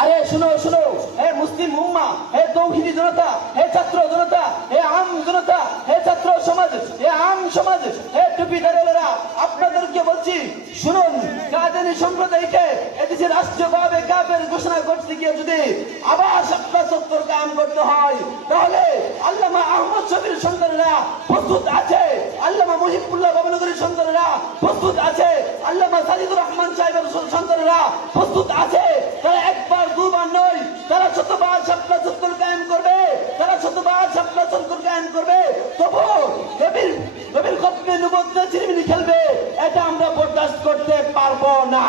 আরে শুনো শুনো, হে মুসলিম উম্মা, হে তৌহিদি জনতা, হে ছাত্র জনতা, হে আম জনতা, হে ছাত্র সমাজ, হে আম সমাজ, হে টুপিদারেরা, আপনাদেরকে বলছি শুনুন, কাদিয়ানী সম্প্রদায়কে এদেশে রাষ্ট্রভাবে কাফের ঘোষণা করতে গিয়ে যদি আবার শাপলা চত্বর কায়েম করতে হয়, তাহলে আল্লামা আহমদ শফির সন্তানেরা প্রস্তুত আছে, আল্লামা মুহিবুল্লাহ বাবনগরীর সন্তানেরা প্রস্তুত আছে, আল্লামা সাজিদুর রহমান সাহেবের সন্তানেরা প্রস্তুত আছে। তারা একবার দুবার নয়, তারা শতবার শাপলা চত্বর কায়েম করবে, তারা শতবার শাপলা চত্বর কায়েম করবে, তবু নবীর খতমে নবুয়ত ছিনিমিনি খেলবে, এটা আমরা বরদাস্ত করতে পারবো না।